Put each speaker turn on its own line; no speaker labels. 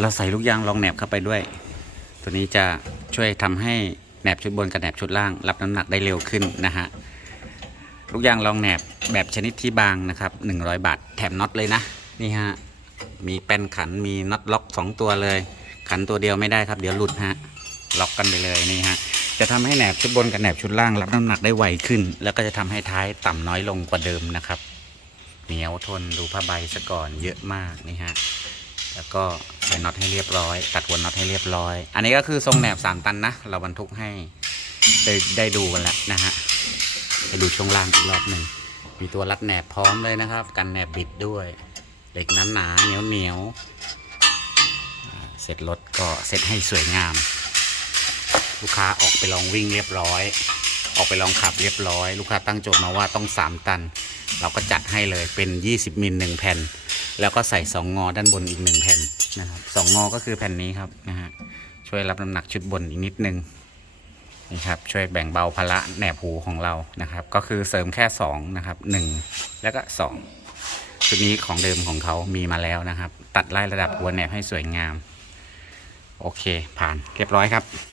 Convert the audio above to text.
เราใส่ลูกยางรองแหนบเข้าไปด้วย ตัวนี้จะช่วยทำให้แหนบชุดบนกับแหนบชุดล่าง รับน้ำหนักได้เร็วขึ้นนะฮะลูกยางรองแหนบแบบชนิดที่บางนะครับ 100 บาท แถมน็อตเลยนะ นี่ฮะ มีแป้นขันมีน็อตล็อก 2 ตัวเลย ขันตัวเดียวไม่ได้ครับ เดี๋ยวหลุดฮะ ล็อกกันไปเลยนี่ฮะ จะทำให้แหนบชุดบนกับแหนบชุดล่าง รับน้ำหนักได้ไวขึ้น แล้วก็จะทำให้ท้ายต่ำน้อยลงกว่าเดิมนะครับ เหนียวทนดูผ้าใบซะก่อนเยอะมากนี่ฮะ แล้วก็ ส่น็อตให้เรียบร้อย ตัดหัวน็อตให้เรียบร้อย อันนี้ก็คือทรงแหนบสามตันนะ เราบรรทุกให้ได้ได้ดูกันแล้วนะฮะไปดูช่วงล่างอีกรอบหนึ่งมีตัวรัดแหนบพร้อมเลยนะครับ กันแหนบบิดด้วยเหล็กนั้นหนาเหนียวเหนียวๆเสร็จรถก็เสร็จให้สวยงาม ลูกค้าออกไปลองวิ่งเรียบร้อย ออกไปลองขับเรียบร้อย ลูกค้าตั้งโจทย์มาว่าต้อง 3 ตัน เราก็จัดให้เลยเป็น 20 มิล1แผ่น แล้วก็ใส่2งอด้านบนอีก1แผ่นนะครับสองงอก็คือแผ่นนี้ครับนะฮะช่วยรับน้ำหนักชุดบนอีกนิดนึงนี่ครับช่วยแบ่งเบาภาระแหนบหูของเรานะครับ ก็คือเสริมแค่2นะครับ1 แล้วก็ 2 ชุดนี้ของเดิมของเขามีมาแล้วนะครับ ตัดไล่ระดับหัวแหนบให้สวยงาม โอเคผ่านเรียบร้อยครับ